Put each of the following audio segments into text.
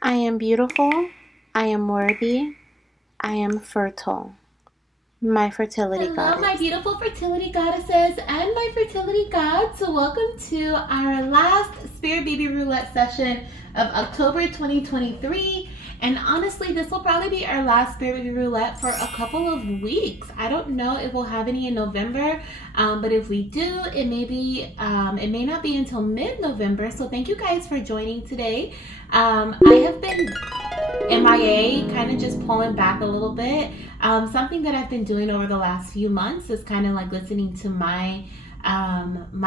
I am beautiful. I am worthy. I am fertile. My fertility Hello, my goddess. beautiful fertility goddesses and my fertility gods. So welcome to our last Spirit Baby Roulette session of October 2023. And honestly, this will probably be our last Spirit Baby Roulette for a couple of weeks. I don't know if we'll have any in November, but if we do, it may not be until mid-November. So thank you guys for joining today. I have been MIA, kind of just pulling back a little bit. Something that I've been doing over the last few months is kind of like listening to my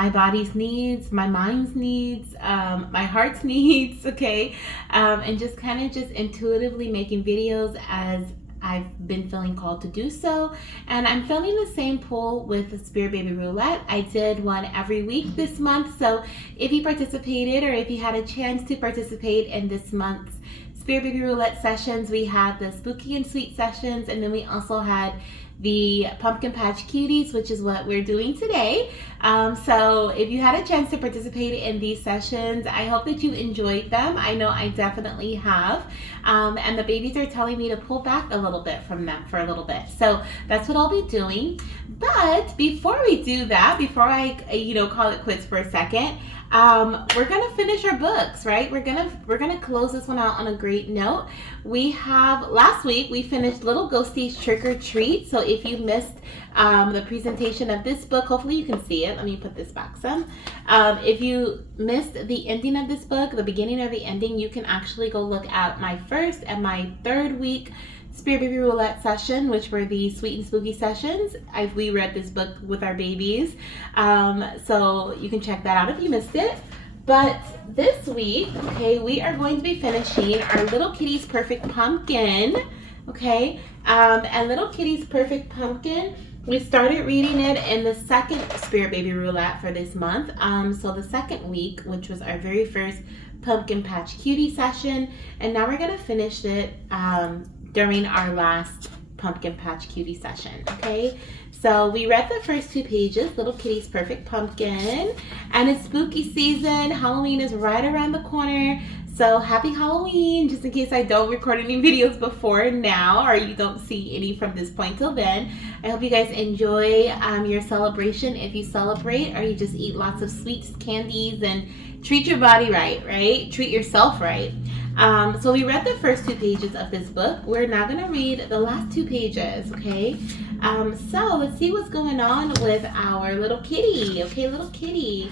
body's needs, my mind's needs, my heart's needs, okay, and just kind of just intuitively making videos as I've been feeling called to do so. And I'm filming the same poll with the Spirit Baby Roulette. I did one every week this month. So if you participated or if you had a chance to participate in this month's Spirit Baby Roulette sessions, we had the spooky and sweet sessions, and then we also had the Pumpkin Patch Cuties, which is what we're doing today. So if you had a chance to participate in these sessions, I hope that you enjoyed them. I know I definitely have. And the babies are telling me to pull back a little bit from them for a little bit. So that's what I'll be doing. But before we do that, before I, call it quits for a second, we're gonna finish our books, right? We're gonna close this one out on a great note. We have last week we finished Little Ghostie's Trick or Treat. So if you missed the presentation of this book, hopefully you can see it. Let me put this back some. If you missed the ending of this book, the beginning or the ending, you can actually go look at my first and my third week Spirit Baby Roulette session, which were the sweet and spooky sessions. We read this book with our babies. So you can check that out if you missed it. But this week, okay, we are going to be finishing our Little Kitty's Perfect Pumpkin. Okay, and Little Kitty's Perfect Pumpkin, we started reading it in the second Spirit Baby Roulette for this month. So the second week, which was our very first Pumpkin Patch Cutie session, and now we're gonna finish it during our last Pumpkin Patch Cutie session, okay? So we read the first two pages, Little Kitty's Perfect Pumpkin, and it's spooky season. Halloween is right around the corner. So happy Halloween, just in case I don't record any videos before now or you don't see any from this point till then. I hope you guys enjoy your celebration if you celebrate, or you just eat lots of sweets, candies, and treat your body right? Treat yourself right. So we read the first two pages of this book. We're now going to read the last two pages, okay? So let's see what's going on with our little kitty. Okay, little kitty.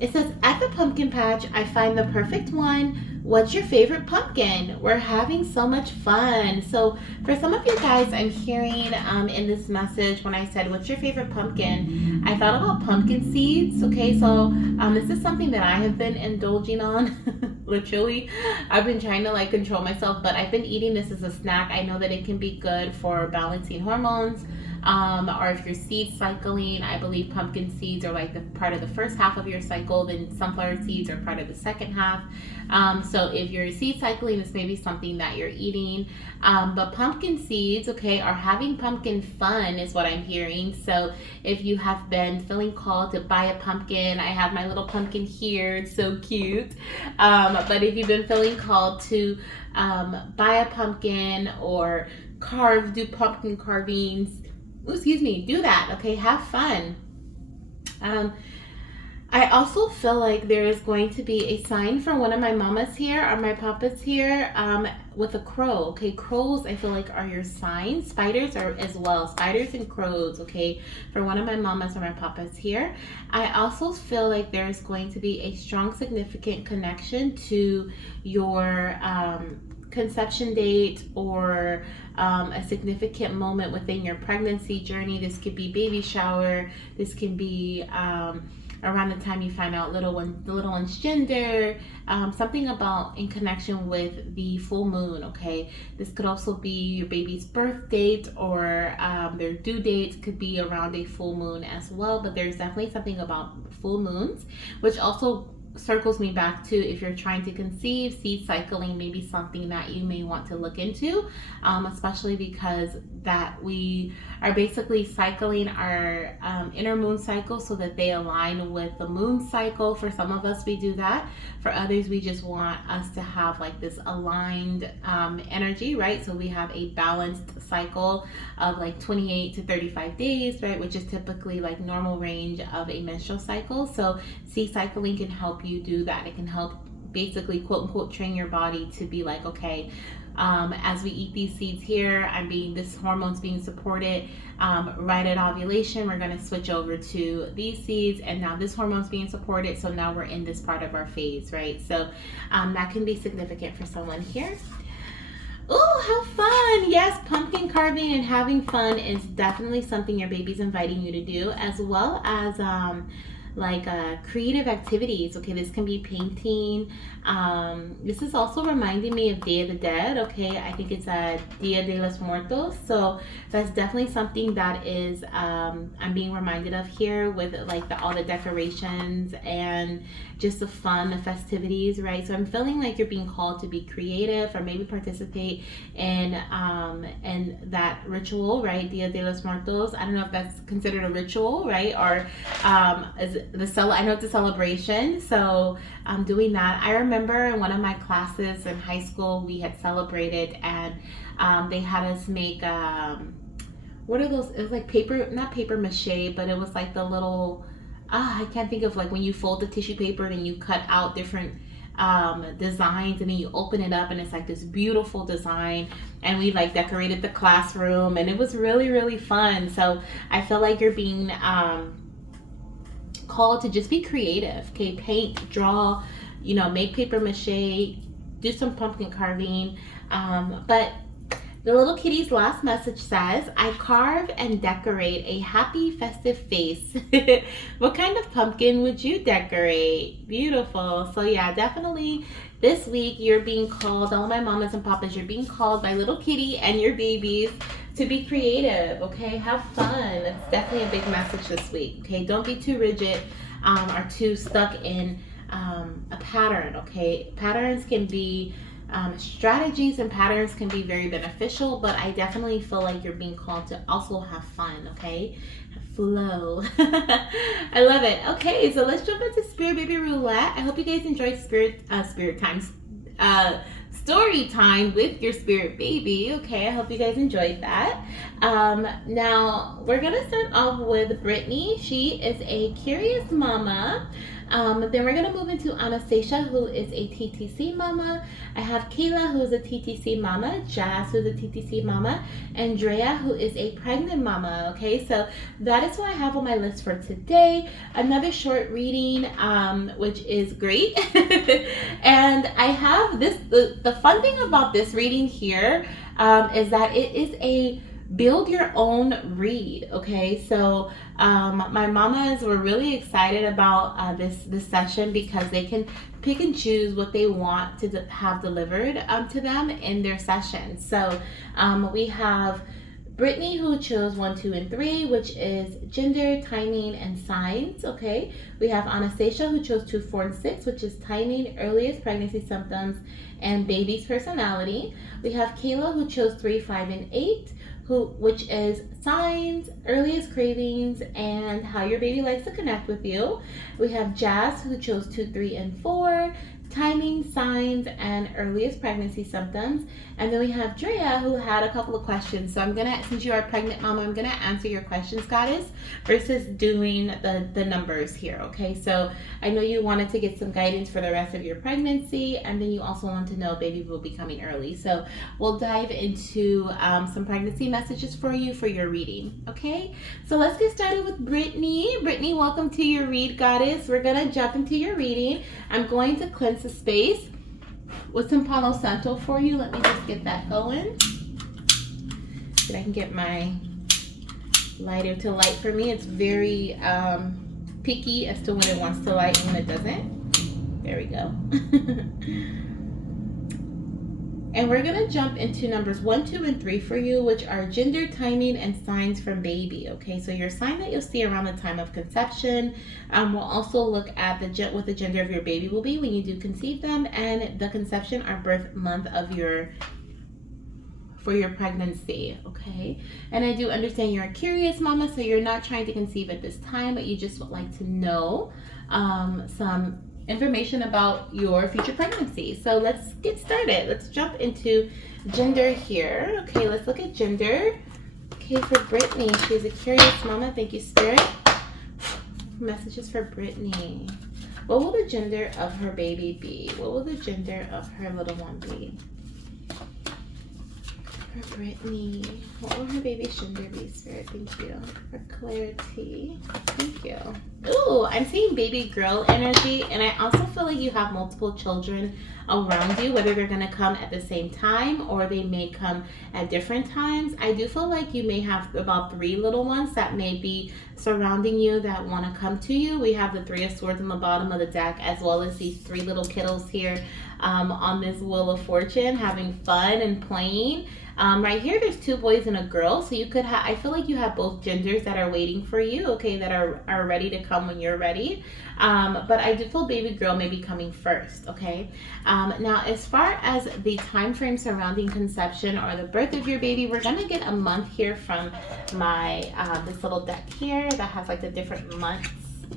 It says, at the pumpkin patch, I find the perfect one. What's your favorite pumpkin? We're having so much fun. So for some of you guys, I'm hearing in this message when I said, what's your favorite pumpkin? I thought about pumpkin seeds. Okay, so this is something that I have been indulging on. Literally, I've been trying to like control myself, but I've been eating this as a snack. I know that it can be good for balancing hormones. Or if you're seed cycling, I believe pumpkin seeds are like the part of the first half of your cycle, then sunflower seeds are part of the second half. So if you're seed cycling, this may be something that you're eating. But pumpkin seeds, okay, are having pumpkin fun is what I'm hearing. So if you have been feeling called to buy a pumpkin, I have my little pumpkin here. It's so cute. But if you've been feeling called to buy a pumpkin or do pumpkin carvings, do that, okay? Have fun. I also feel like there is going to be a sign for one of my mamas here or my papas here with a crow, okay? Crows, I feel like, are your signs. Spiders are as well. Spiders and crows, okay? For one of my mamas or my papas here. I also feel like there's going to be a strong, significant connection to your conception date or a significant moment within your pregnancy journey. This could be baby shower. This can be around the time you find out the little one's gender, something about in connection with the full moon, okay? This could also be your baby's birth date or their due date could be around a full moon as well, but there's definitely something about full moons, which also circles me back to if you're trying to conceive, seed cycling may be something that you may want to look into, especially because that we are basically cycling our inner moon cycle so that they align with the moon cycle. For some of us, we do that. For others, we just want us to have like this aligned energy, right? So we have a balanced cycle of like 28 to 35 days, right? Which is typically like normal range of a menstrual cycle. So seed cycling can help you do that. It can help basically quote unquote train your body to be like, okay, as we eat these seeds here, this hormone's being supported. Right at ovulation, we're going to switch over to these seeds, and now this hormone's being supported. So now we're in this part of our phase, right? So that can be significant for someone here. Oh, how fun! Yes, pumpkin carving and having fun is definitely something your baby's inviting you to do, as well as creative activities. Okay, this can be painting. This is also reminding me of Day of the Dead. Okay, I think it's Dia de los Muertos. So that's definitely something that is I'm being reminded of here with like all the decorations and just the fun, the festivities, right? So I'm feeling like you're being called to be creative or maybe participate in that ritual, right? Dia de los Muertos. I don't know if that's considered a ritual, right? Or I know it's a celebration, so I'm doing that. I remember in one of my classes in high school, we had celebrated, and they had us make what are those? It was like not paper mache, but it was like the little I can't think of, like when you fold the tissue paper and you cut out different designs, and then you open it up and it's like this beautiful design, and we like decorated the classroom, and it was really, really fun. So I feel like you're being called to just be creative. Okay, paint, draw, make paper mache, do some pumpkin carving. But the little kitty's last message says, I carve and decorate a happy festive face. What kind of pumpkin would you decorate? Beautiful. So yeah, definitely this week you're being called, all my mamas and papas, you're being called by little kitty and your babies to be creative. Okay, have fun. It's definitely a big message this week. Okay, don't be too rigid or too stuck in a pattern. Okay, patterns can be strategies, and patterns can be very beneficial, but I definitely feel like you're being called to also have fun. Okay, flow. I love it. Okay, so let's jump into Spirit Baby Roulette. I hope you guys enjoyed Spirit Times story time with your spirit baby. Okay, I hope you guys enjoyed that. Now we're gonna start off with Brittanie. She is a curious mama. Then we're gonna move into Anastasia, who is a TTC mama. I have Kayla, who is a TTC mama, Jazz, who is a TTC mama, and Drea, who is a pregnant mama. Okay, so that is what I have on my list for today. Another short reading, which is great. And I have this, the fun thing about this reading here is that it is a build your own read. Okay, so my mamas were really excited about this session because they can pick and choose what they want to have delivered to them in their session. So we have Brittanie, who chose 1, 2, and 3, which is gender, timing, and signs. Okay, we have Anastasia, who chose 2, 4, and 6, which is timing, earliest pregnancy symptoms, and baby's personality. We have Kayla, who chose 3, 5, and 8, which is signs, earliest cravings, and how your baby likes to connect with you. We have Jazz, who chose 2, 3, and 4, timing, signs, and earliest pregnancy symptoms. And then we have Drea, who had a couple of questions. So I'm gonna, since you are a pregnant mama, I'm gonna answer your questions, goddess, versus doing the numbers here. Okay, so I know you wanted to get some guidance for the rest of your pregnancy, and then you also want to know baby will be coming early. So we'll dive into some pregnancy messages for you for your reading. Okay, so let's get started with Brittanie. Brittanie, welcome to your read, goddess. We're gonna jump into your reading. I'm going to cleanse the space with some Palo Santo for you. Let me just get that going so that I can get my lighter to light for me. It's very picky as to when it wants to light and when it doesn't. There we go. And we're gonna jump into numbers 1, 2, and 3 for you, which are gender, timing, and signs from baby. Okay, so your sign that you'll see around the time of conception. We'll also look at what the gender of your baby will be when you do conceive them, and the conception or birth month of your for your pregnancy, okay? And I do understand you're a curious mama, so you're not trying to conceive at this time, but you just would like to know some information about your future pregnancy. So let's get started. Let's jump into gender here. Okay, let's look at gender. Okay, for Brittany, she's a curious mama. Thank you, Spirit. Messages for Brittany. What will the gender of her baby be? What will the gender of her little one be? For Brittany, what will her baby's gender be, Spirit? Thank you. For clarity, thank you. Ooh, I'm seeing baby girl energy, and I also feel like you have multiple children around you, whether they're going to come at the same time or they may come at different times. I do feel like you may have about 3 little ones that may be surrounding you that want to come to you. We have the 3 of Swords on the bottom of the deck, as well as these 3 little kiddos here on this Wheel of Fortune, having fun and playing. Right here, there's 2 boys and a girl, so you could have, I feel like you have both genders that are waiting for you, okay, that are ready to come when you're ready. But I do feel baby girl may be coming first, okay? Now, as far as the time frame surrounding conception or the birth of your baby, we're gonna get a month here from my this little deck here that has like the different months.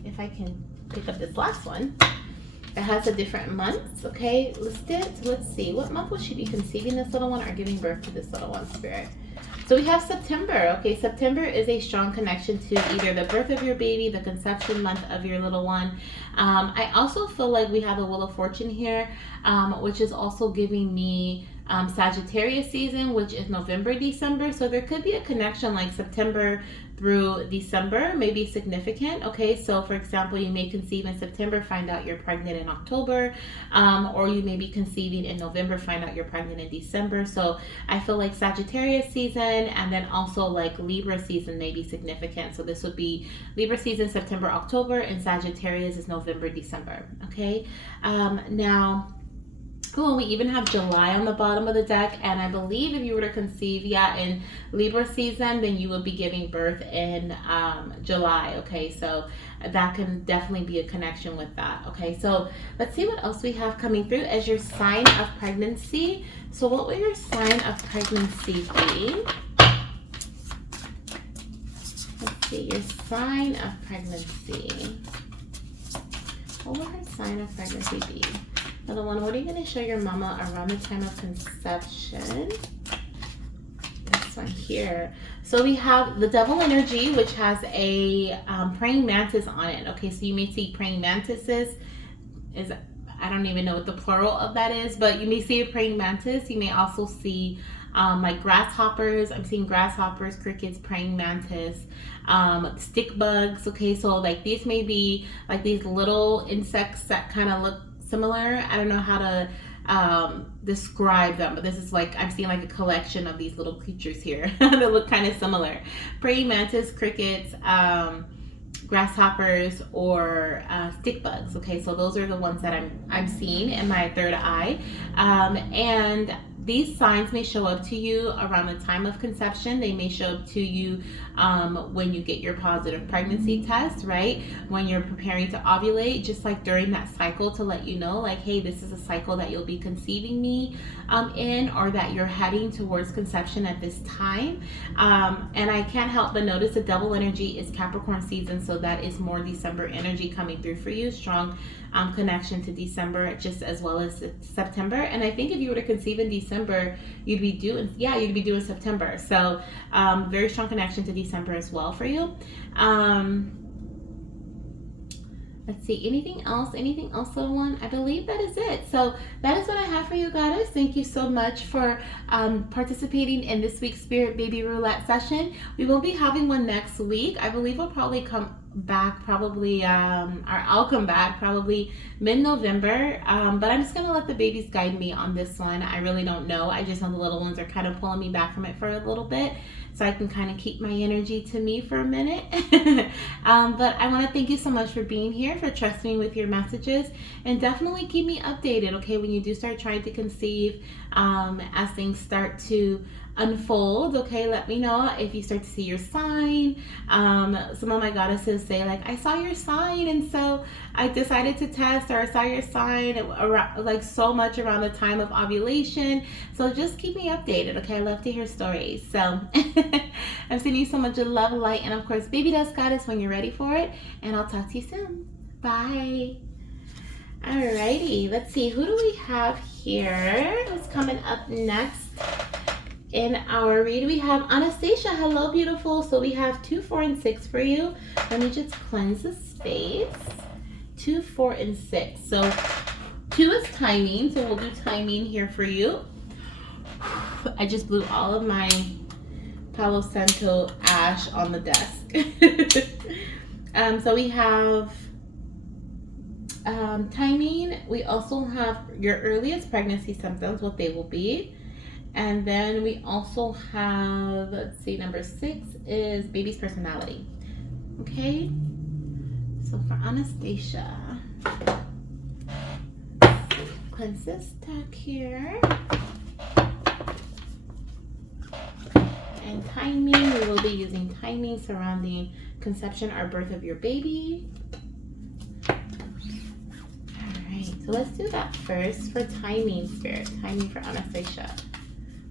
If I can pick up this last one. It has the different months, okay, listed. So let's see, what month will she be conceiving this little one or giving birth to this little one, Spirit? So we have September, okay? September is a strong connection to either the birth of your baby, the conception month of your little one. I also feel like we have a Wheel of Fortune here, which is also giving me Sagittarius season, which is November, December. So there could be a connection like September through December may be significant, okay? So for example, you may conceive in September, find out you're pregnant in October, or you may be conceiving in November, find out you're pregnant in December. So I feel like Sagittarius season and then also like Libra season may be significant. So this would be Libra season, September, October, and Sagittarius is November, December, okay? Now, cool, we even have July on the bottom of the deck, and I believe if you were to conceive, in Libra season, then you would be giving birth in July, okay? So that can definitely be a connection with that, okay? So let's see what else we have coming through as your sign of pregnancy. So what will your sign of pregnancy be? Let's see, your sign of pregnancy. What will her sign of pregnancy be? Little one, what are you going to show your mama around the time of conception? This one here. So we have the Devil energy, which has a praying mantis on it. Okay, so you may see praying mantises. I don't even know what the plural of that is, but you may see a praying mantis. You may also see like grasshoppers. I'm seeing grasshoppers, crickets, praying mantis, stick bugs. Okay, so like these may be like these little insects that kind of look similar. I don't know how to describe them, but this is like, I'm seeing like a collection of these little creatures here that look kind of similar. Praying mantis, crickets, grasshoppers, or stick bugs. Okay, so those are the ones that I'm seeing in my third eye. And these signs may show up to you around the time of conception. They may show up to you when you get your positive pregnancy test, right? When you're preparing to ovulate, just like during that cycle, to let you know, like, hey, this is a cycle that you'll be conceiving me in, or that you're heading towards conception at this time. And I can't help but notice the Devil energy is Capricorn season, so that is more December energy coming through for you. Strong connection to December, just as well as September. And I think if you were to conceive in December, you'd be due in September. So very strong connection to December as well for you. Let's see, anything else, little one? I believe that is it. So that is what I have for you, goddess. Thank you so much for participating in this week's Spirit Baby Roulette session. We will be having one next week. I believe we'll probably come back I'll come back probably mid-November, but I'm just gonna let the babies guide me on this one. I really don't know. I just know the little ones are kind of pulling me back from it for a little bit. so I can kind of keep my energy to me for a minute. But I want to thank you so much for being here, for trusting me with your messages, and definitely keep me updated, okay, when you do start trying to conceive, as things start to unfold, okay? Let me know if you start to see your sign. Some of my goddesses say, like, I saw your sign, and so I decided to test, or I saw your sign around, like, so much around the time of ovulation. So just keep me updated, okay? I love to hear stories. So I'm sending you so much love, light, and of course, baby dust goddess when you're ready for it. And I'll talk to you soon. Bye. Alrighty, let's see, who do we have here? Who's coming up next in our read? We have Anastasia. Hello, beautiful. So we have 2, 4, and 6 for you. Let me just cleanse the space. 2, 4, and 6. So 2 is timing, so we'll do timing here for you. I just blew all of my Palo Santo ash on the desk. So we have timing. We also have your earliest pregnancy symptoms, what they will be. And then we also have, let's see, number 6 is baby's personality. Okay, so for Anastasia, cleanse this deck here. And timing, we will be using timing surrounding conception or birth of your baby. Alright, so let's do that first for timing, Spirit. Timing for Anastasia.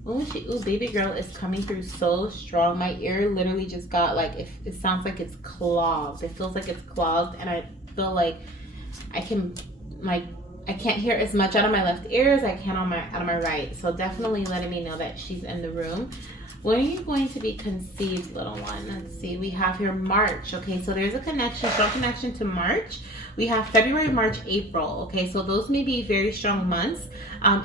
When was she? Ooh, baby girl is coming through so strong. My ear literally just got, like, it sounds like it's clogged. It feels like it's clogged, and I feel like I can't hear as much out of my left ear as I can out of my right. So definitely letting me know that she's in the room. When are you going to be conceived, little one? Let's see. We have here March. Okay, so there's a connection, strong connection to March. We have February, March, April. Okay, so those may be very strong months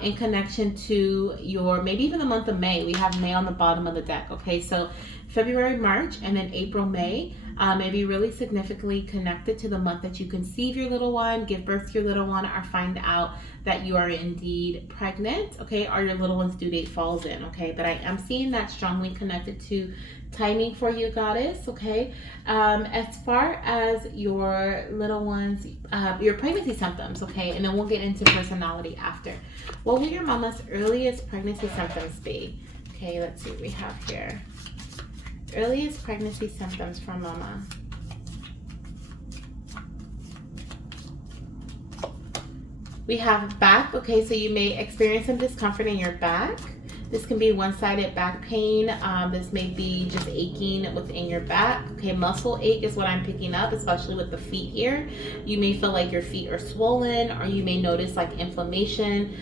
in connection to your, maybe even the month of May. We have May on the bottom of the deck. Okay, so February, March, and then April, May may be really significantly connected to the month that you conceive your little one, give birth to your little one, or find out that you are indeed pregnant, okay, or your little one's due date falls in, okay? But I am seeing that strongly connected to timing for you, goddess, okay? As far as your little one's, your pregnancy symptoms, okay, and then we'll get into personality after. What will your mama's earliest pregnancy symptoms be? Okay, let's see what we have here. Earliest pregnancy symptoms for mama. We have back, okay, so you may experience some discomfort in your back. This can be one-sided back pain. This may be just aching within your back. Okay, muscle ache is what I'm picking up, especially with the feet here. You may feel like your feet are swollen, or you may notice like inflammation,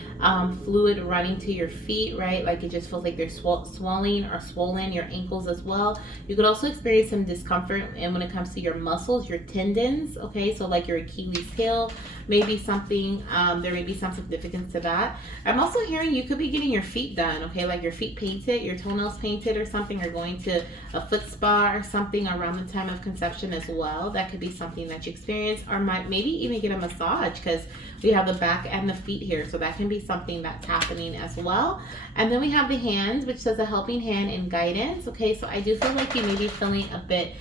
fluid running to your feet, right? Like it just feels like they're swelling or swollen, your ankles as well. You could also experience some discomfort and when it comes to your muscles, your tendons, okay? So like your Achilles heel, maybe something, there may be some significance to that. I'm also hearing you could be getting your feet done, okay? Like your feet painted, your toenails painted or something, or going to a foot spa or something around the time of conception as well. That could be something that you experience, or might maybe even get a massage, because we have the back and the feet here, so that can be something that's happening as well. And then we have the hands, which says a helping hand and guidance. Okay, so I do feel like you may be feeling a bit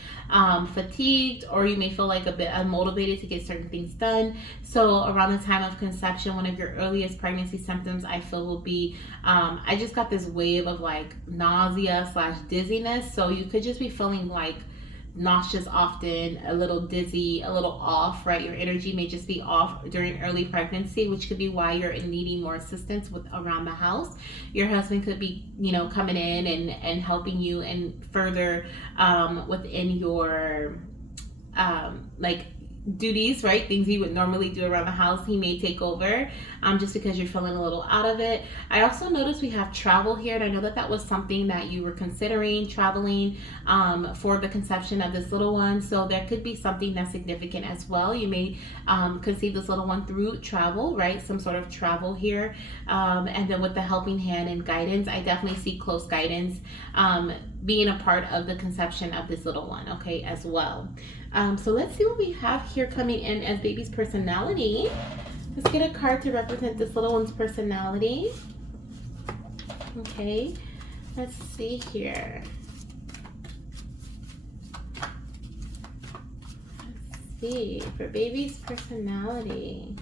fatigued, or you may feel like a bit unmotivated to get certain things done. So around the time of conception, one of your earliest pregnancy symptoms I feel will be, I just got this wave of like nausea / dizziness. So you could just be feeling like nauseous often, a little dizzy, a little off, right? Your energy may just be off during early pregnancy, which could be why you're needing more assistance with around the house. Your husband could be, you know, coming in and helping you and further within your like duties, right? Things you would normally do around the house, he may take over just because you're feeling a little out of it. I also noticed we have travel here, and I know that that was something that you were considering, traveling for the conception of this little one. So there could be something that's significant as well. You may conceive this little one through travel, right? Some sort of travel here. And then with the helping hand and guidance, I definitely see close guidance being a part of the conception of this little one, okay, as well. So let's see what we have here coming in as baby's personality. Let's get a card to represent this little one's personality. Okay, let's see here. see for baby's personality.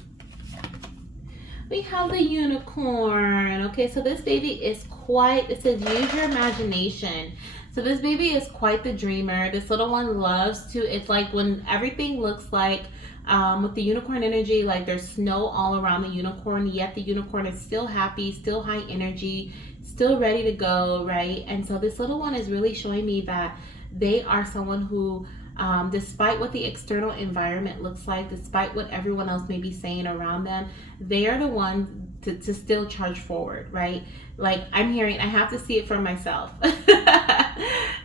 We have the unicorn. Okay, so this baby is quite, it says use your imagination. So this baby is quite the dreamer. This little one loves to, it's like when everything looks like, with the unicorn energy, like there's snow all around the unicorn, yet the unicorn is still happy, still high energy, still ready to go, right? And so this little one is really showing me that they are someone who, despite what the external environment looks like, despite what everyone else may be saying around them, they are the ones to still charge forward, right? Like I'm hearing, I have to see it for myself.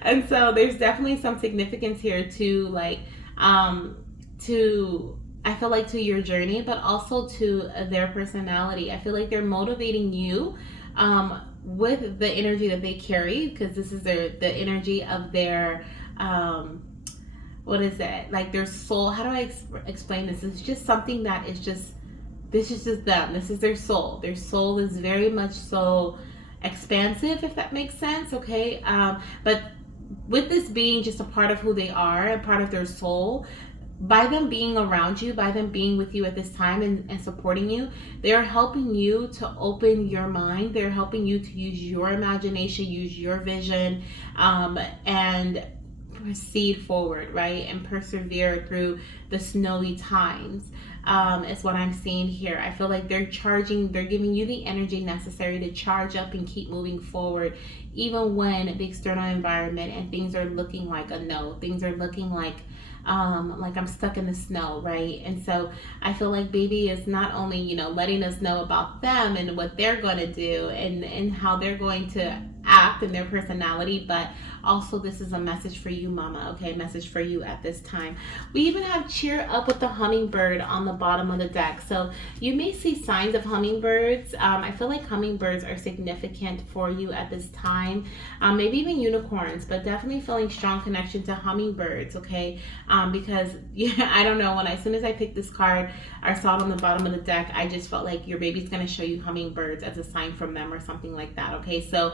And so there's definitely some significance here to like, I feel like to your journey, but also to their personality. I feel like they're motivating you with the energy that they carry, because this is the energy of their what is it, like their soul. How do I explain this? It's just something that is just, this is just them. This is their soul. Their soul is very much so expansive, if that makes sense. Okay, but with this being just a part of who they are, a part of their soul, by them being around you, by them being with you at this time and supporting you, they're helping you to open your mind. They're helping you to use your imagination, use your vision, and proceed forward, right? And persevere through the snowy times. Is what I'm seeing here. I feel like they're giving you the energy necessary to charge up and keep moving forward, even when the external environment and things are looking like a no. Things are looking like I'm stuck in the snow, right? And so I feel like baby is not only, you know, letting us know about them and what they're going to do and how they're going to act and their personality, but also this is a message for you, mama. Okay, message for you at this time. We even have cheer up with the hummingbird on the bottom of the deck. So you may see signs of hummingbirds. I feel like hummingbirds are significant for you at this time. Maybe even unicorns, but definitely feeling strong connection to hummingbirds. Okay, because yeah, I don't know, as soon as I picked this card, I saw it on the bottom of the deck, I just felt like your baby's going to show you hummingbirds as a sign from them or something like that. Okay, so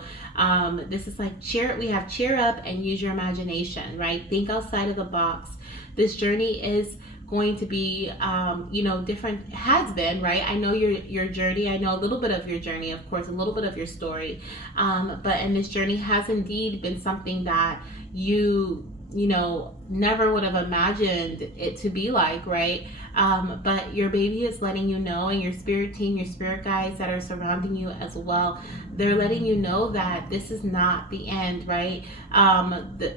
this is like we have cheer up and use your imagination, right? Think outside of the box. This journey is going to be different, has been, right? I know your journey, I know a little bit of your journey, of course, a little bit of your story, and this journey has indeed been something that you never would have imagined it to be like, right? But your baby is letting you know, and your spirit team, your spirit guides that are surrounding you as well, they're letting you know that this is not the end, right?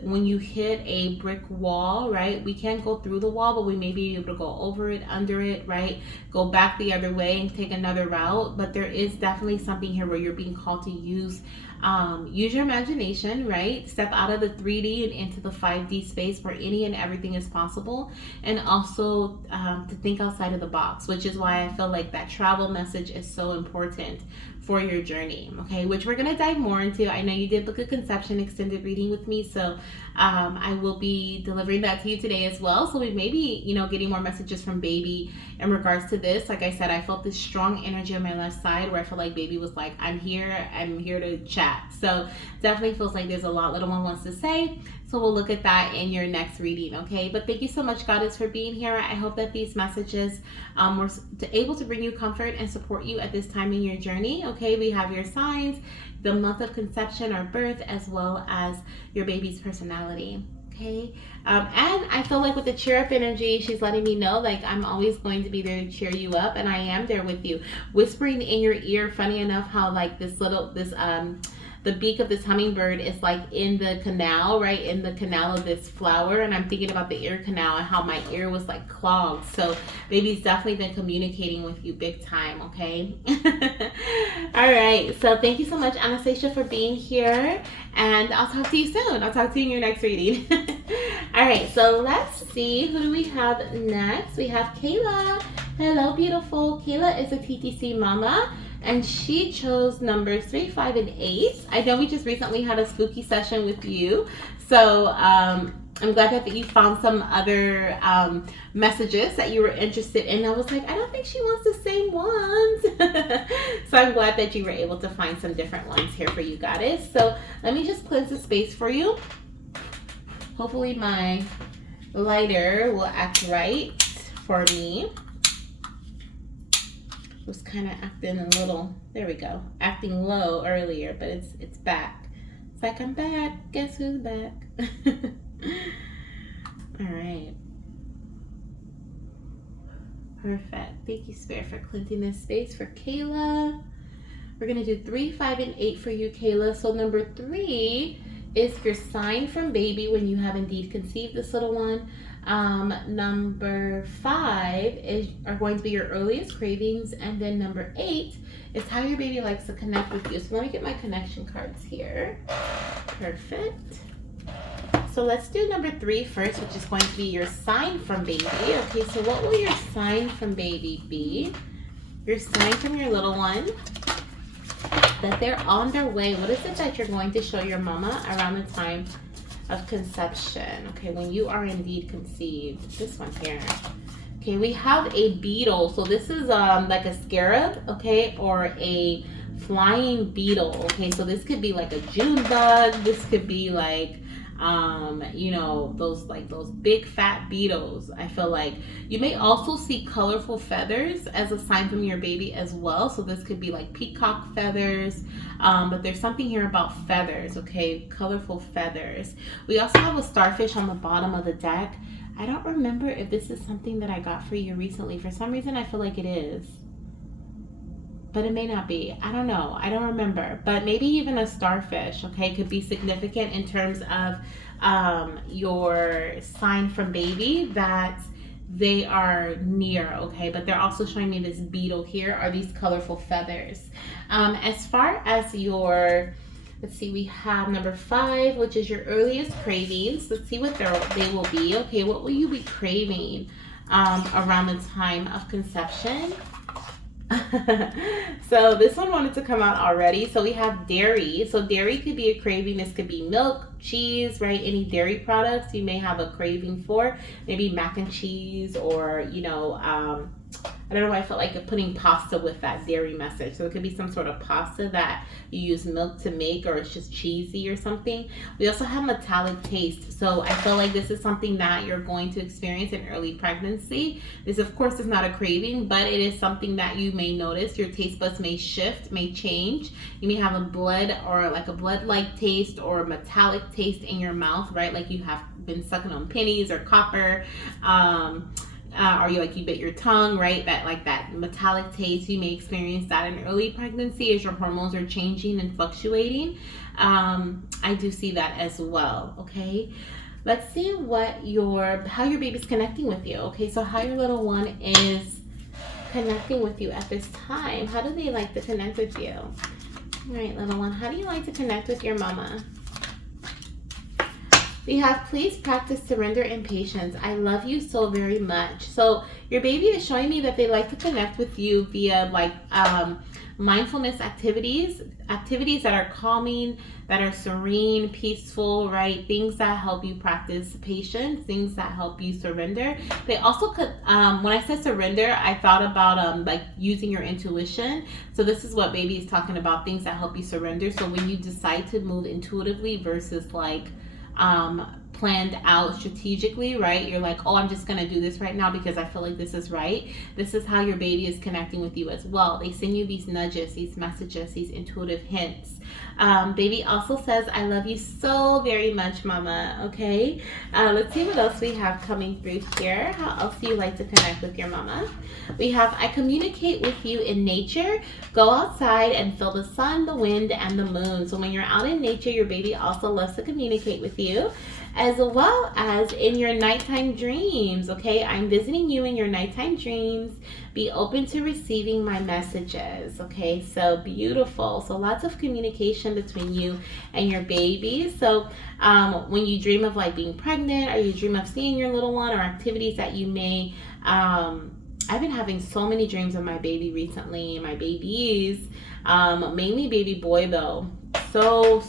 When you hit a brick wall, right, we can't go through the wall, but we may be able to go over it, under it, right? Go back the other way and take another route. But there is definitely something here where you're being called to use your imagination, right? Step out of the 3D and into the 5D space where any and everything is possible, and also to think outside of the box, which is why I feel like that travel message is so important for your journey, okay, which we're going to dive more into. I know you did book a conception extended reading with me, so I will be delivering that to you today as well. So we may be, getting more messages from baby in regards to this. Like I said, I felt this strong energy on my left side where I feel like baby was like, I'm here to chat. So definitely feels like there's a lot little one wants to say. So we'll look at that in your next reading, okay? But thank you so much, Goddess, for being here. I hope that these messages were able to bring you comfort and support you at this time in your journey, okay? We have your signs, the month of conception or birth, as well as your baby's personality, okay? And I feel like with the cheer up energy, she's letting me know, like, I'm always going to be there to cheer you up, and I am there with you. Whispering in your ear, funny enough, how like the beak of this hummingbird is like in the canal, right? In the canal of this flower. And I'm thinking about the ear canal and how my ear was like clogged. So baby's definitely been communicating with you big time, okay? All right. So thank you so much, Anastasia, for being here. And I'll talk to you soon. I'll talk to you in your next reading. All right. So let's see. Who do we have next? We have Kayla. Hello, beautiful. Kayla is a TTC mama, and she chose numbers 3, 5, and 8. I know we just recently had a spooky session with you, so I'm glad that you found some other messages that you were interested in. I was like, I don't think she wants the same ones. So I'm glad that you were able to find some different ones here for you, Goddess. So let me just cleanse the space for you. Hopefully my lighter will act right for me. Was kind of acting a little, there we go, acting low earlier, but it's back. It's like, I'm back. Guess who's back? All right. Perfect. Thank you, Spirit, for cleansing this space for Kayla. We're going to do 3, 5, and 8 for you, Kayla. So number 3 is your sign from baby when you have indeed conceived this little one. Number 5 are going to be your earliest cravings. And then number 8 is how your baby likes to connect with you. So let me get my connection cards here. Perfect. So let's do number 3 first, which is going to be your sign from baby. Okay, so what will your sign from baby be? Your sign from your little one, that they're on their way. What is it that you're going to show your mama around the time of conception? Okay, when you are indeed conceived. This one here. Okay, we have a beetle. So this is like a scarab, okay, or a flying beetle. Okay, so this could be like a June bug. This could be like you know, those big fat beetles. I feel like you may also see colorful feathers as a sign from your baby as well. So this could be like peacock feathers, but there's something here about feathers. Okay, colorful feathers. We also have a starfish on the bottom of the deck. I don't remember if this is something that I got for you recently. For some reason I feel like it is, but it may not be. I don't know. I don't remember. But maybe even a starfish, okay, could be significant in terms of your sign from baby that they are near, okay? But they're also showing me this beetle here, are these colorful feathers. As far as your, let's see, we have number 5, which is your earliest cravings. Let's see what they will be. Okay, what will you be craving around the time of conception? So this one wanted to come out already. So we have dairy. So dairy could be a craving. This could be milk, cheese, right? Any dairy products you may have a craving for. Maybe mac and cheese, or, you know, I don't know why I felt like putting pasta with that dairy message. So it could be some sort of pasta that you use milk to make, or it's just cheesy or something. We also have metallic taste. So I feel like this is something that you're going to experience in early pregnancy. This, of course, is not a craving, but it is something that you may notice. Your taste buds may shift, may change. You may have a blood, or like a blood-like taste, or a metallic taste in your mouth, right? Like you have been sucking on pennies or copper. Or you bit your tongue, right? That, like, that metallic taste, you may experience that in early pregnancy as your hormones are changing and fluctuating. I do see that as well. Okay, let's see how your baby's connecting with you. Okay, so how your little one is connecting with you at this time. How do they like to connect with you? All right, little one, how do you like to connect with your mama? We have, please practice surrender and patience. I love you so very much. So your baby is showing me that they like to connect with you via like mindfulness activities that are calming, that are serene, peaceful, right? Things that help you practice patience, things that help you surrender. They also could, when I said surrender, I thought about like using your intuition. So this is what baby is talking about, things that help you surrender. So when you decide to move intuitively versus like planned out strategically, right? You're like, oh, I'm just gonna do this right now because I feel like this is right. This is how your baby is connecting with you as well. They send you these nudges, these messages, these intuitive hints. Baby also says, I love you so very much, mama. Okay, let's see what else we have coming through here. How else do you like to connect with your mama? We have, I communicate with you in nature. Go outside and feel the sun, the wind, and the moon. So when you're out in nature, your baby also loves to communicate with you, as well as in your nighttime dreams. Okay, I'm visiting you in your nighttime dreams. Be open to receiving my messages. Okay, so beautiful. So lots of communication between you and your baby. So when you dream of like being pregnant, or you dream of seeing your little one, or activities that you may I've been having so many dreams of my baby recently, my babies, mainly baby boy though, so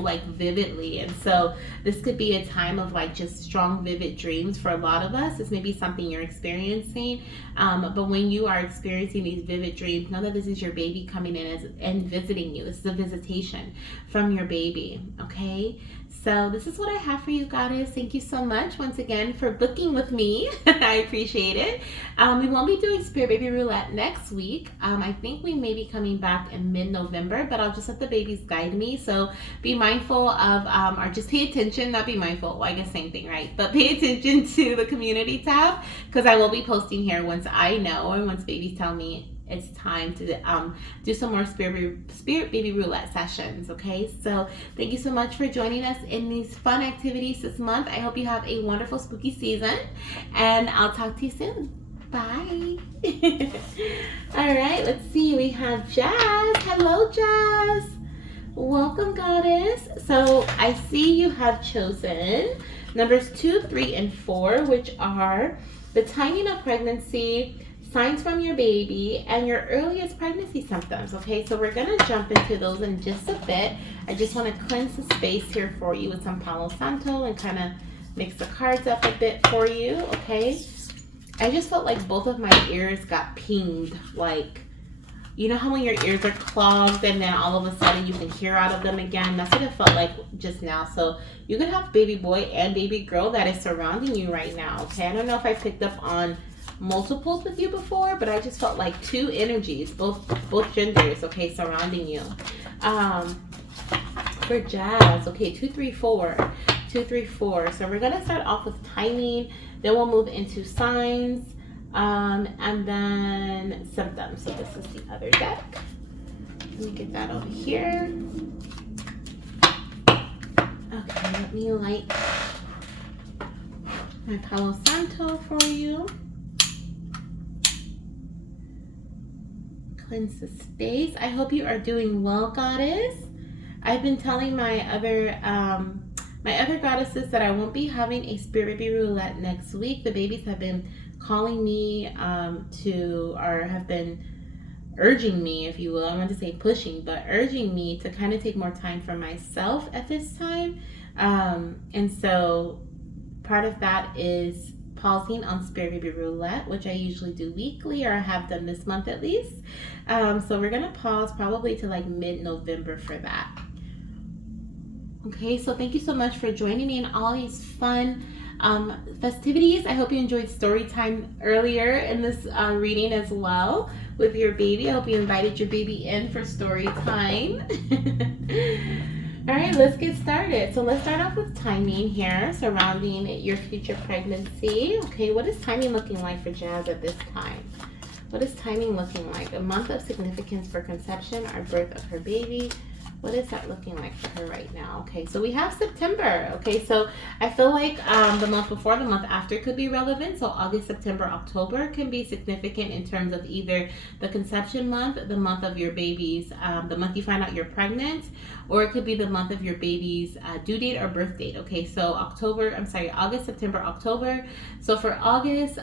like vividly. And so this could be a time of like just strong vivid dreams for a lot of us. This may be something you're experiencing, but when you are experiencing these vivid dreams, know that this is your baby coming in and visiting you. This is a visitation from your baby. Okay, So this is what I have for you, Goddess. Thank you so much once again for booking with me. I appreciate it. We won't be doing Spirit Baby Roulette next week. I think we may be coming back in mid-November, but I'll just let the babies guide me. So be mindful of, or just pay attention, not be mindful, well, I guess same thing, right? But pay attention to the community tab, because I will be posting here once I know and once babies tell me it's time to do some more Spirit Baby Roulette sessions, okay? So thank you so much for joining us in these fun activities this month. I hope you have a wonderful spooky season, and I'll talk to you soon. Bye. All right, let's see. We have Jazz. Hello, Jazz. Welcome, Goddess. So I see you have chosen numbers 2, 3, and 4, which are the timing of pregnancy, signs from your baby, and your earliest pregnancy symptoms. Okay, so we're gonna jump into those in just a bit. I just want to cleanse the space here for you with some Palo Santo and kind of mix the cards up a bit for you. Okay, I just felt like both of my ears got pinged. Like, you know how when your ears are clogged and then all of a sudden you can hear out of them again? That's what it felt like just now. So you could have baby boy and baby girl that is surrounding you right now. Okay, I don't know if I picked up on multiples with you before, but I just felt like two energies, both genders, okay, surrounding you. For Jazz, okay, 2, 3, 4, 2, 3, 4. So we're gonna start off with timing, then we'll move into signs, and then symptoms. So this is the other deck. Let me get that over here. Okay, let me light my Palo Santo for you. Cleanse the space. I hope you are doing well, Goddess. I've been telling my other goddesses that I won't be having a Spirit Baby Roulette next week. The babies have been calling me or have been urging me, if you will. I want to say pushing, but urging me to kind of take more time for myself at this time. And so part of that is pausing on Spirit Baby Roulette, which I usually do weekly, or I have done this month at least. So we're gonna pause probably to like mid-November for that. Okay, so thank you so much for joining me in all these fun festivities. I hope you enjoyed story time earlier in this reading as well with your baby. I hope you invited your baby in for story time. All right, let's get started. So let's start off with timing here surrounding your future pregnancy. Okay, what is timing looking like for Jazz at this time? What is timing looking like? A month of significance for conception or birth of her baby. What is that looking like for her right now? Okay, so we have September. Okay, so I feel like the month before, the month after could be relevant. So August, September, October can be significant in terms of either the conception month, the month of your baby's, the month you find out you're pregnant, or it could be the month of your baby's due date or birth date. Okay, so August, September, October. So for August,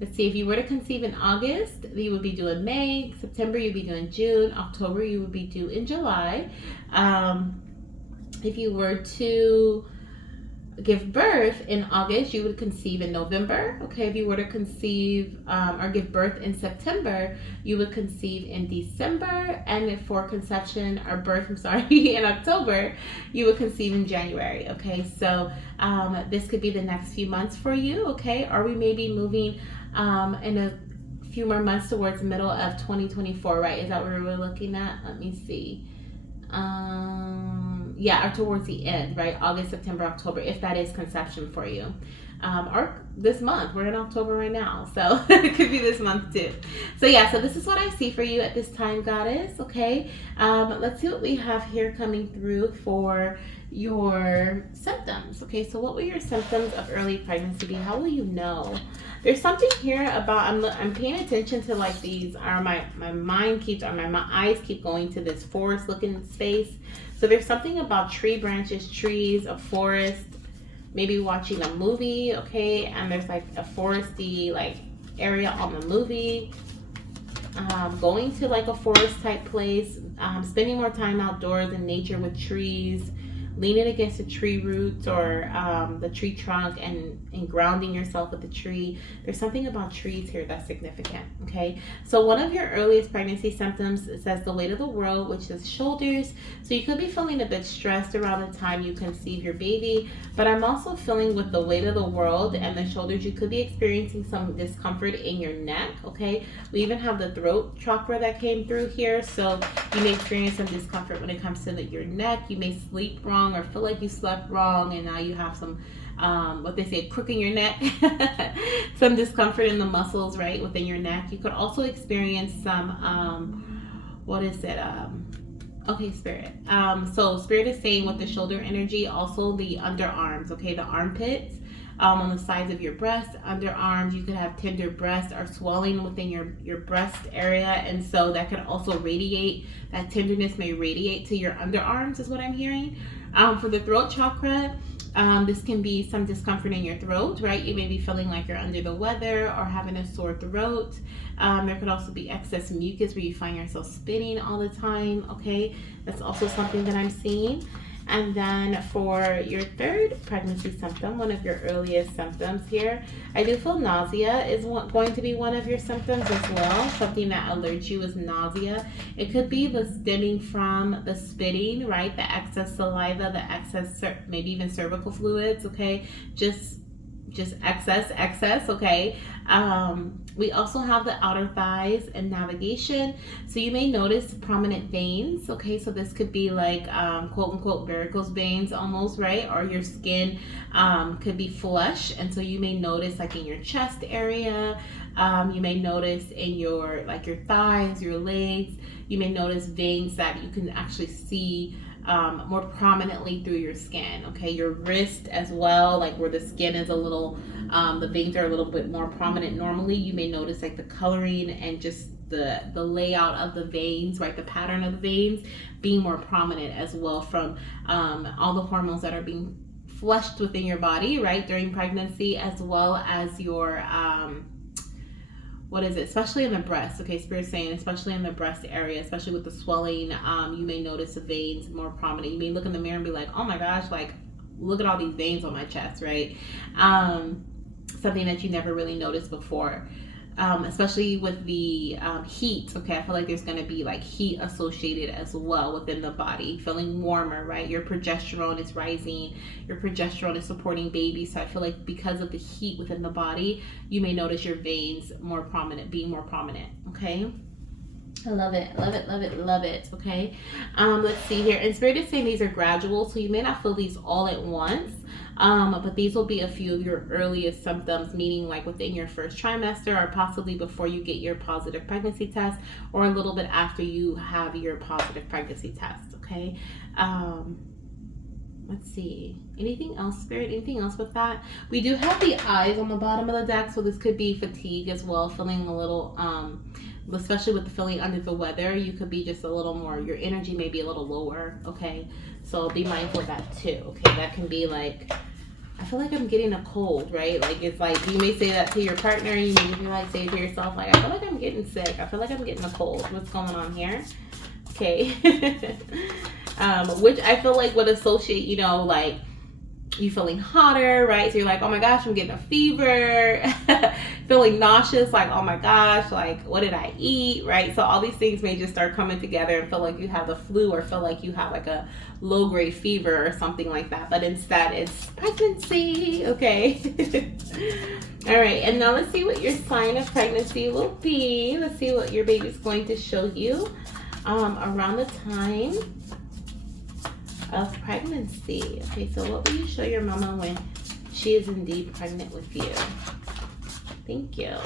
let's see, if you were to conceive in August, you would be due in May. September, you'd be due in June. October, you would be due in July. If you were to give birth in August, you would conceive in November. Okay, if you were to conceive or give birth in September, you would conceive in December. And if for conception or birth, in October, you would conceive in January. Okay, so this could be the next few months for you. Okay, or we may be moving in a few more months towards the middle of 2024, right? Is that what we're looking at? Let me see. Yeah, or towards the end, right? August, September, October, if that is conception for you. Or this month. We're in October right now, so it could be this month too. So yeah, so this is what I see for you at this time, Goddess. Okay, let's see what we have here coming through for your symptoms. Okay, so what will your symptoms of early pregnancy be? How will you know? There's something here about, I'm paying attention to like these, or my mind keeps, or my eyes keep going to this forest looking space. So there's something about tree branches, trees, a forest, maybe watching a movie, okay? And there's like a foresty like area on the movie. Going to like a forest type place, spending more time outdoors in nature with trees, leaning against the tree roots or the tree trunk and grounding yourself with the tree. There's something about trees here that's significant, okay? So one of your earliest pregnancy symptoms, it says the weight of the world, which is shoulders. So you could be feeling a bit stressed around the time you conceive your baby, but I'm also feeling with the weight of the world and the shoulders, you could be experiencing some discomfort in your neck, okay? We even have the throat chakra that came through here, so you may experience some discomfort when it comes to your neck. You may sleep wrong or feel like you slept wrong, and now you have some what they say, crook in your neck, some discomfort in the muscles, right, within your neck. You could also experience some what is it, okay, Spirit. So Spirit is saying with the shoulder energy, also the underarms, okay, the armpits, on the sides of your breast, underarms. You could have tender breasts or swelling within your breast area, and so that could also radiate. That tenderness may radiate to your underarms, is what I'm hearing. For the throat chakra, this can be some discomfort in your throat, right? You may be feeling like you're under the weather or having a sore throat. There could also be excess mucus where you find yourself spitting all the time, okay? That's also something that I'm seeing. And then for your third pregnancy symptom, one of your earliest symptoms here, I do feel nausea is going to be one of your symptoms as well. Something that alerts you is nausea. It could be the stemming from the spitting, right? The excess saliva, the excess, maybe even cervical fluids, okay? Just excess, okay? We also have the outer thighs and navigation. So you may notice prominent veins, okay? So this could be like quote unquote varicose veins almost, right? Or your skin could be flush, and so you may notice like in your chest area, you may notice in your thighs, your legs, you may notice veins that you can actually see more prominently through your skin, okay? Your wrist as well, like where the skin is a little, the veins are a little bit more prominent normally. You may notice like the coloring and just the layout of the veins, right? The pattern of the veins being more prominent as well from all the hormones that are being flushed within your body, right? During pregnancy, as well as your, what is it, especially in the breast, okay? Spirit's saying especially in the breast area, especially with the swelling, you may notice the veins more prominent. You may look in the mirror and be like, oh my gosh, like look at all these veins on my chest, right? Something that you never really noticed before. Especially with the heat, okay? I feel like there's going to be like heat associated as well within the body, feeling warmer, right? Your progesterone is rising, your progesterone is supporting baby. So I feel like because of the heat within the body, you may notice your veins more prominent, being more prominent, okay? I love it, love it, love it, love it, okay? Let's see here. And Spirit is saying these are gradual, so you may not feel these all at once. But these will be a few of your earliest symptoms, meaning like within your first trimester or possibly before you get your positive pregnancy test or a little bit after you have your positive pregnancy test, okay? Let's see. Anything else, Spirit? Anything else with that? We do have the eyes on the bottom of the deck, so this could be fatigue as well, feeling a little, especially with the feeling under the weather, you could be just a little more, your energy may be a little lower, okay? So be mindful of that too, okay? That can be like, I feel like I'm getting a cold, right? Like it's like, you may say that to your partner, you may be like, say to yourself, like, I feel like I'm getting sick. I feel like I'm getting a cold. What's going on here? Okay. Which I feel like would associate, you know, like, you feeling hotter, right? So you're like, oh my gosh, I'm getting a fever, feeling nauseous, like, oh my gosh, like, what did I eat, right? So all these things may just start coming together and feel like you have the flu or feel like you have like a low-grade fever or something like that. But instead, it's pregnancy, okay? All right, and now let's see what your sign of pregnancy will be. Let's see what your baby's going to show you around the time of pregnancy. Okay, so what will you show your mama when she is indeed pregnant with you? Thank you.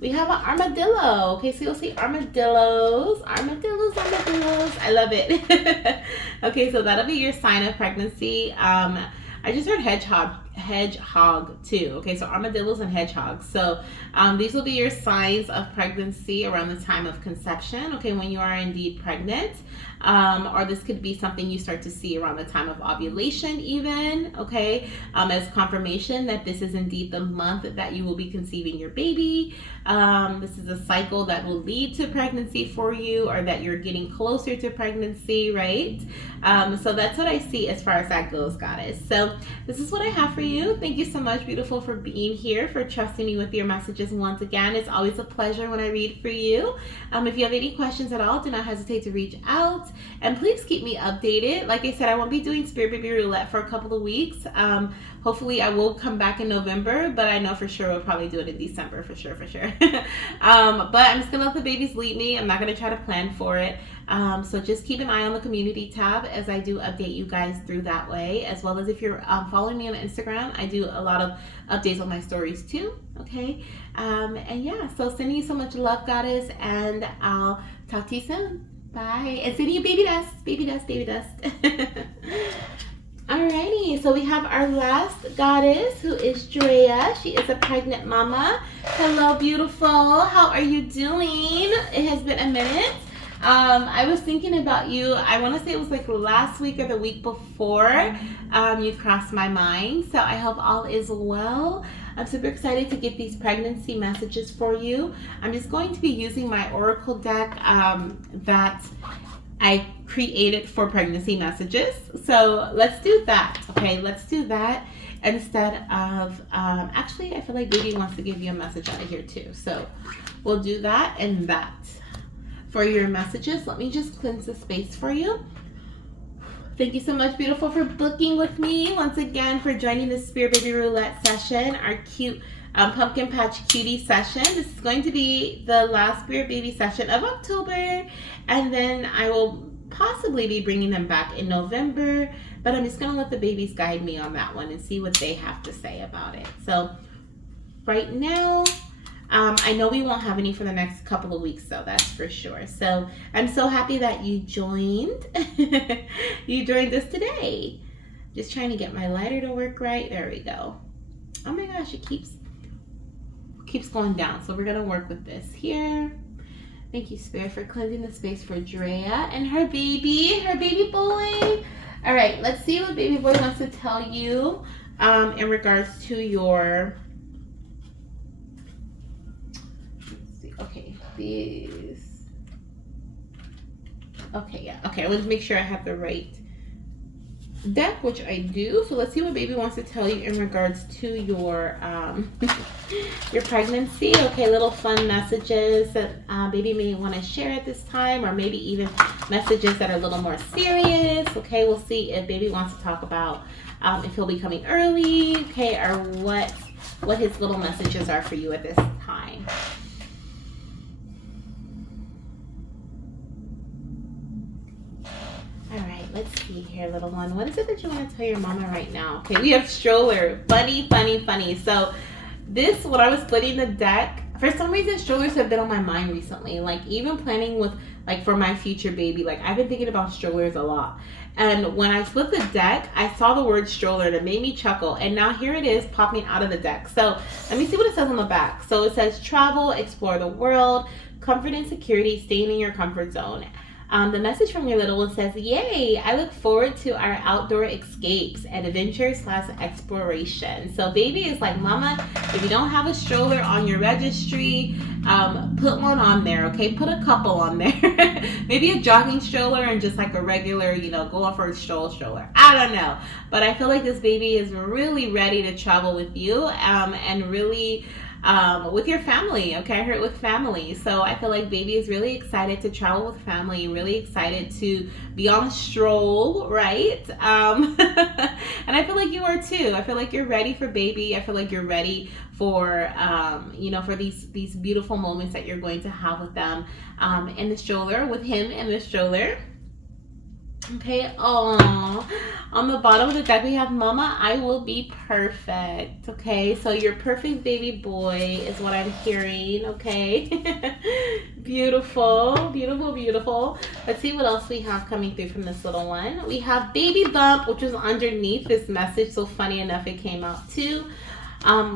We have an armadillo. Okay, so you'll see armadillos. Armadillos. I love it. Okay, so that'll be your sign of pregnancy. I just heard hedgehog too. Okay, so armadillos and hedgehogs. So these will be your signs of pregnancy around the time of conception. Okay, when you are indeed pregnant. Or this could be something you start to see around the time of ovulation even, okay, as confirmation that this is indeed the month that you will be conceiving your baby. This is a cycle that will lead to pregnancy for you, or that you're getting closer to pregnancy, right? So that's what I see as far as that goes, goddess. So this is what I have for you. Thank you so much, beautiful, for being here, for trusting me with your messages once again. It's always a pleasure when I read for you. If you have any questions at all, do not hesitate to reach out. And please keep me updated. Like I said, I won't be doing Spirit Baby Roulette for a couple of weeks. Hopefully I will come back in November, but I know for sure we'll probably do it in December for sure. But I'm just gonna let the babies lead me. I'm not gonna try to plan for it. So just keep an eye on the community tab as I do update you guys through that way, as well as if you're following me on Instagram, I do a lot of updates on my stories too. Okay. And yeah, so sending you so much love, goddess, and I'll talk to you soon. Bye. And sending you baby dust, baby dust, baby dust. Alrighty, so we have our last goddess, who is Drea. She is a pregnant mama. Hello, beautiful. How are you doing? It has been a minute. I was thinking about you. I want to say it was like last week or the week before you crossed my mind. So I hope all is well. I'm super excited to get these pregnancy messages for you. I'm just going to be using my oracle deck that I created for pregnancy messages. So let's do that. Okay, let's do that instead of, actually, I feel like baby wants to give you a message out of here too. So we'll do that and that. For your messages, let me just cleanse the space for you. Thank you so much, beautiful, for booking with me once again, for joining the Spirit Baby Roulette session, our cute pumpkin patch cutie session. This is going to be the last Spirit Baby session of October, and then I will possibly be bringing them back in November, but I'm just going to let the babies guide me on that one and see what they have to say about it. So right now, I know we won't have any for the next couple of weeks, though, that's for sure. So I'm so happy that you joined. You joined us today. Just trying to get my lighter to work right. There we go. Oh my gosh, it keeps going down. So we're going to work with this here. Thank you, Spirit, for cleansing the space for Drea and her baby boy. All right, let's see what baby boy wants to tell you in regards to your... Okay, these. Okay, yeah. Okay, I want to make sure I have the right deck, which I do. So let's see what baby wants to tell you in regards to your your pregnancy. Okay, little fun messages that baby may want to share at this time, or maybe even messages that are a little more serious. Okay, we'll see if baby wants to talk about if he'll be coming early. Okay, or what his little messages are for you at this time. All right, let's see here, little one. What is it that you want to tell your mama right now? Okay, we have stroller. Funny. So this, when I was splitting the deck, for some reason, strollers have been on my mind recently. Like, even planning with, like, for my future baby, like, I've been thinking about strollers a lot. And when I split the deck, I saw the word stroller and it made me chuckle. And now here it is popping out of the deck. So let me see what it says on the back. So it says travel, explore the world, comfort and security, staying in your comfort zone. The message from your little one says, yay, I look forward to our outdoor escapes, adventure/exploration. So baby is like, mama, if you don't have a stroller on your registry, put one on there, okay? Put a couple on there. Maybe a jogging stroller and just like a regular, go on for a stroller. I don't know. But I feel like this baby is really ready to travel with you and really... with your family, okay? I heard with family. So I feel like baby is really excited to travel with family, really excited to be on a stroll, right? And I feel like you are too. I feel like you're ready for baby. I feel like you're ready for, for these beautiful moments that you're going to have with them in the stroller, with him in the stroller. Okay, oh, on the bottom of the deck we have Mama, I will be perfect. Okay, so your perfect baby boy is what I'm hearing. Okay, beautiful, beautiful, beautiful. Let's see what else we have coming through from this little one. We have Baby Bump, which was underneath this message. So funny enough, it came out too.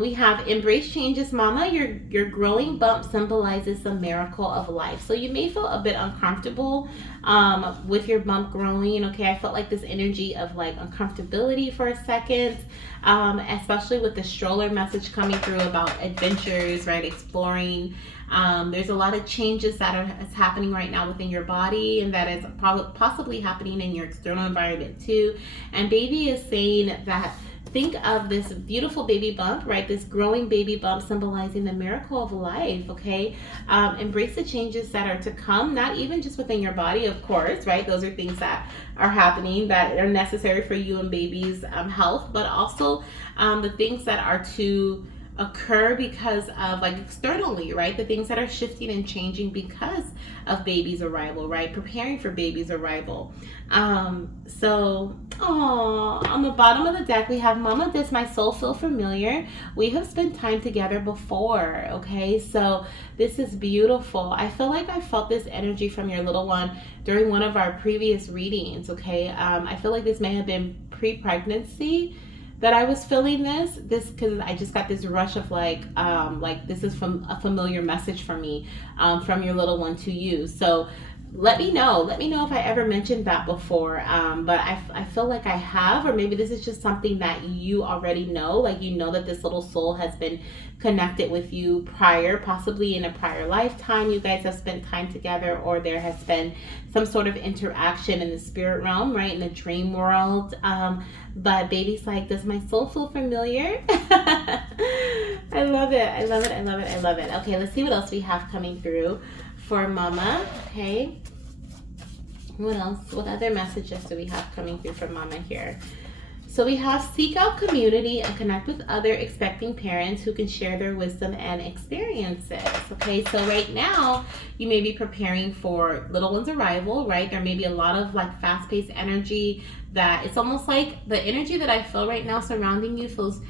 We have embrace changes, Mama. Your growing bump symbolizes the miracle of life. So you may feel a bit uncomfortable with your bump growing. Okay, I felt like this energy of like uncomfortability for a second, especially with the stroller message coming through about adventures, right? Exploring. There's a lot of changes that are happening right now within your body, and that is possibly happening in your external environment too. And baby is saying that think of this beautiful baby bump, right? This growing baby bump symbolizing the miracle of life, okay? Embrace the changes that are to come, not even just within your body, of course, right? Those are things that are happening that are necessary for you and baby's health, but also the things that are to occur because of like externally, right? The things that are shifting and changing because of baby's arrival, right? Preparing for baby's arrival. On the bottom of the deck we have Mama, does my soul feel familiar? We have spent time together before, okay? So this is beautiful. I feel like I felt this energy from your little one during one of our previous readings, okay? I feel like this may have been pre-pregnancy that I was feeling this because I just got this rush of like this is from a familiar message for me, from your little one to you. So let me know if I ever mentioned that before, but I feel like I have, or maybe this is just something that you already know, like you know that this little soul has been connected with you prior, possibly in a prior lifetime you guys have spent time together, or there has been some sort of interaction in the spirit realm, right, in the dream world. But baby's like, does my soul feel familiar? I love it. I love it. I love it. I love it. Okay, let's see what else we have coming through for Mama. Okay. What else? What other messages do we have coming through for Mama here? So we have seek out community and connect with other expecting parents who can share their wisdom and experiences. Okay, so right now you may be preparing for little one's arrival, right? There may be a lot of like fast-paced energy that it's almost like the energy that I feel right now surrounding you feels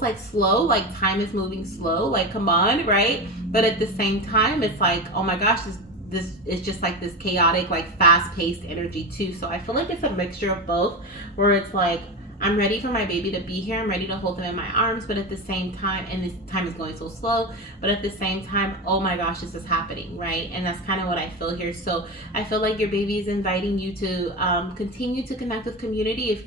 like slow, like time is moving slow, like come on, right? But at the same time, it's like, oh my gosh, this is just like this chaotic, like fast-paced energy too. So I feel like it's a mixture of both, where it's like I'm ready for my baby to be here. I'm ready to hold them in my arms, but at the same time, and this time is going so slow, but at the same time, oh my gosh, this is happening, right? And that's kind of what I feel here. So I feel like your baby is inviting you to continue to connect with community if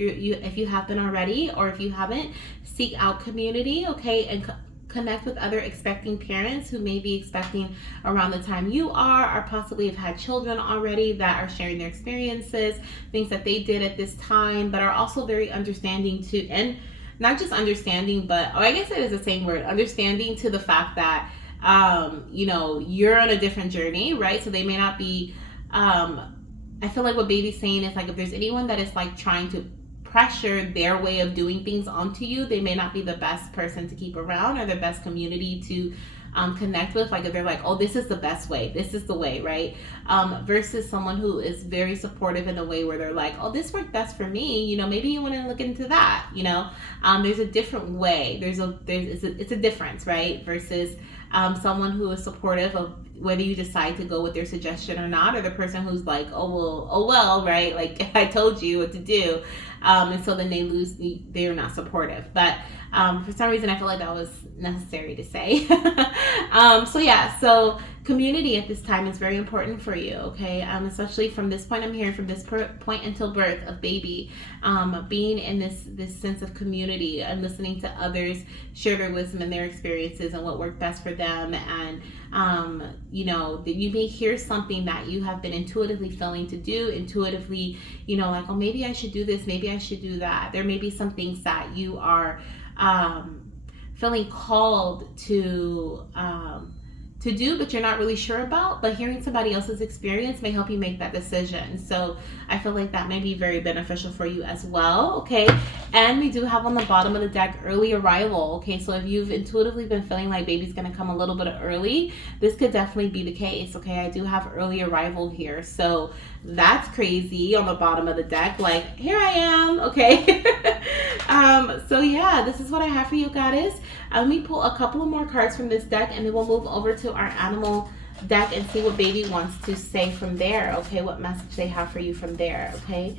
you have been already, or if you haven't, seek out community, okay, and connect with other expecting parents who may be expecting around the time you are, or possibly have had children already that are sharing their experiences, things that they did at this time, but are also very understanding to, and not just understanding, but, or I guess it is the same word, understanding to the fact that you're on a different journey, right? So they may not be I feel like what baby's saying is like, if there's anyone that is like trying to pressure their way of doing things onto you, they may not be the best person to keep around or the best community to connect with. Like if they're like, oh, this is the best way, this is the way, right? Versus someone who is very supportive in a way where they're like, oh, this worked best for me, maybe you want to look into that. There's a different way, it's a difference, right? Versus someone who is supportive of whether you decide to go with their suggestion or not, or the person who's like, oh well, right? Like I told you what to do. And so then they're not supportive. But for some reason, I feel like that was necessary to say. So community at this time is very important for you, okay? Especially from this point, I'm hearing from this point until birth of baby, being in this sense of community and listening to others share their wisdom and their experiences and what worked best for them. And that you may hear something that you have been intuitively feeling to do, intuitively, like, oh, maybe I should do this, maybe I should do that. There may be some things that you are feeling called to to do, but you're not really sure about, but hearing somebody else's experience may help you make that decision. So I feel like that may be very beneficial for you as well. Okay, and we do have on the bottom of the deck early arrival. Okay, so if you've intuitively been feeling like baby's gonna come a little bit early, this could definitely be the case. Okay, I do have early arrival here, so that's crazy on the bottom of the deck. Like, here I am. Okay. So yeah, this is what I have for you, goddess. Let me pull a couple of more cards from this deck, and then we'll move over to our animal deck and see what baby wants to say from there. Okay, what message they have for you from there. Okay.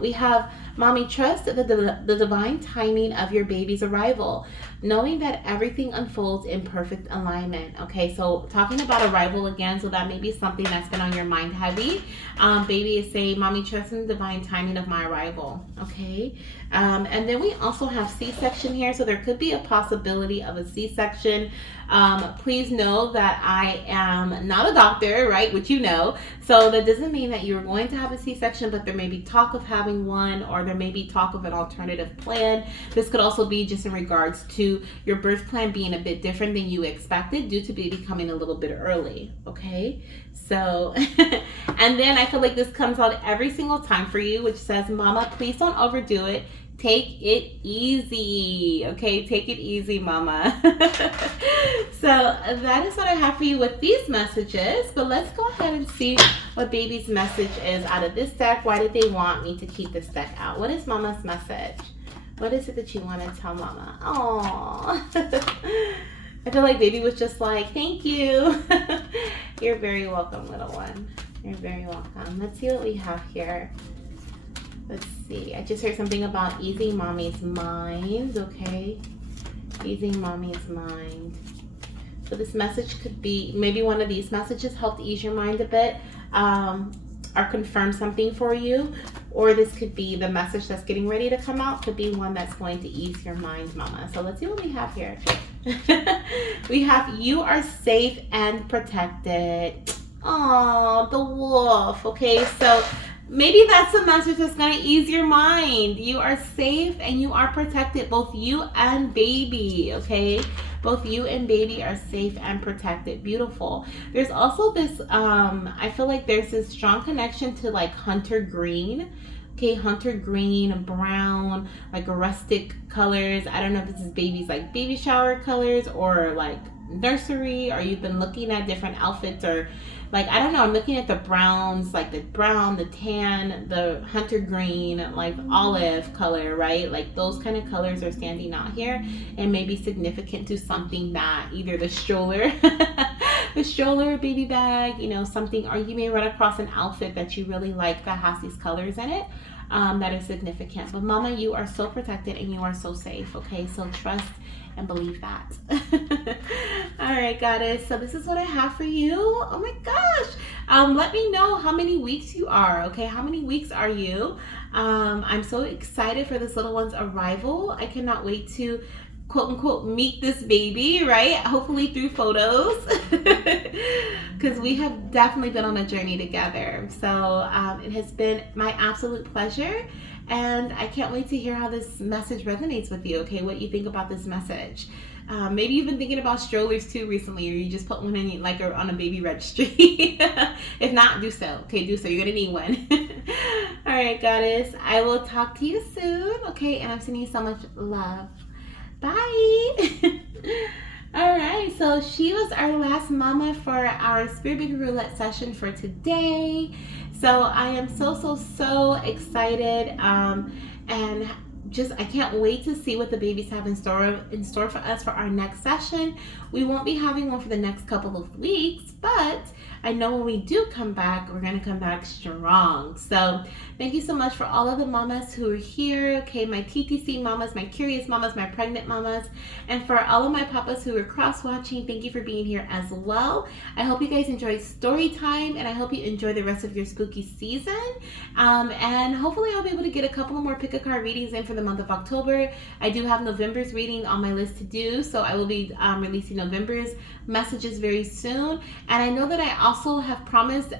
We have, mommy, trust the divine timing of your baby's arrival, knowing that everything unfolds in perfect alignment. Okay, so talking about arrival again, so that may be something that's been on your mind heavy. Baby is saying, mommy, trust in the divine timing of my arrival. Okay, and then we also have C-section here, so there could be a possibility of a C-section. Please know that I am not a doctor, right? Which you know. So that doesn't mean that you're going to have a C-section, but there may be talk of having one, or there may be talk of an alternative plan. This could also be just in regards to your birth plan being a bit different than you expected due to baby coming a little bit early. Okay, so and then I feel like this comes out every single time for you, which says, mama, please don't overdo it. Take it easy. Okay, take it easy, mama. So that is what I have for you with these messages. But let's go ahead and see what baby's message is out of this deck. Why did they want me to keep this deck out? What is mama's message? What is it that you want to tell mama? Oh, I feel like baby was just like, thank you. You're very welcome, little one. You're very welcome. Let's see what we have here. Let's see. I just heard something about easing mommy's mind. Okay. Easing mommy's mind. So this message could be, maybe one of these messages helped ease your mind a bit, or confirm something for you. Or this could be the message that's getting ready to come out, could be one that's going to ease your mind, mama. So let's see what we have here. We have, you are safe and protected. Oh, the wolf. Okay, so maybe that's a message that's going to ease your mind. You are safe and you are protected, both you and baby. Okay, both you and baby are safe and protected. Beautiful. There's also this, I feel like there's this strong connection to like hunter green. Okay, hunter green, brown, like rustic colors. I don't know if this is baby's like baby shower colors or like nursery, or you've been looking at different outfits, or like, I don't know, I'm looking at the browns, like the brown, the tan, the hunter green, like olive color, right? Like those kind of colors are standing out here and may be significant to something that either the stroller, the stroller, baby bag, you know, something, or you may run across an outfit that you really like that has these colors in it. That is significant. But mama, you are so protected and you are so safe. Okay, so trust and believe that. All right, goddess, so this is what I have for you. Oh my gosh, let me know how many weeks you are. Okay, how many weeks are you? I'm so excited for this little one's arrival. I cannot wait to quote unquote meet this baby, right? Hopefully through photos, because we have definitely been on a journey together. So it has been my absolute pleasure, and I can't wait to hear how this message resonates with you. Okay, what you think about this message. Maybe you've been thinking about strollers too recently, or you just put one in like on a baby registry. If not, do so. Okay, do so. You're gonna need one. All right, goddess, I will talk to you soon. Okay, and I'm sending you so much love. Bye. All right, so she was our last mama for our Spirit Baby Roulette session for today. So I am so excited, and just I can't wait to see what the babies have in store for us for our next session. We won't be having one for the next couple of weeks, but I know when we do come back, we're gonna come back strong. So thank you so much for all of the mamas who are here. Okay, my TTC mamas, my curious mamas, my pregnant mamas, and for all of my papas who are cross-watching, thank you for being here as well. I hope you guys enjoyed story time, and I hope you enjoy the rest of your spooky season. And hopefully I'll be able to get a couple more pick a card readings in for the month of October. I do have November's reading on my list to do, so I will be releasing November's messages very soon. And I know that I also have promised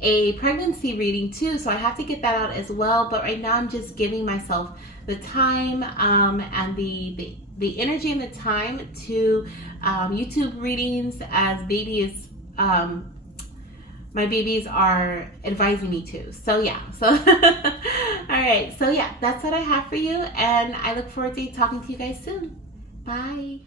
a pregnancy reading too, so I have to get that out as well. But right now I'm just giving myself the time and the the energy and the time to YouTube readings, as my babies are advising me to. So yeah, so all right, so yeah, that's what I have for you, and I look forward to talking to you guys soon. Bye.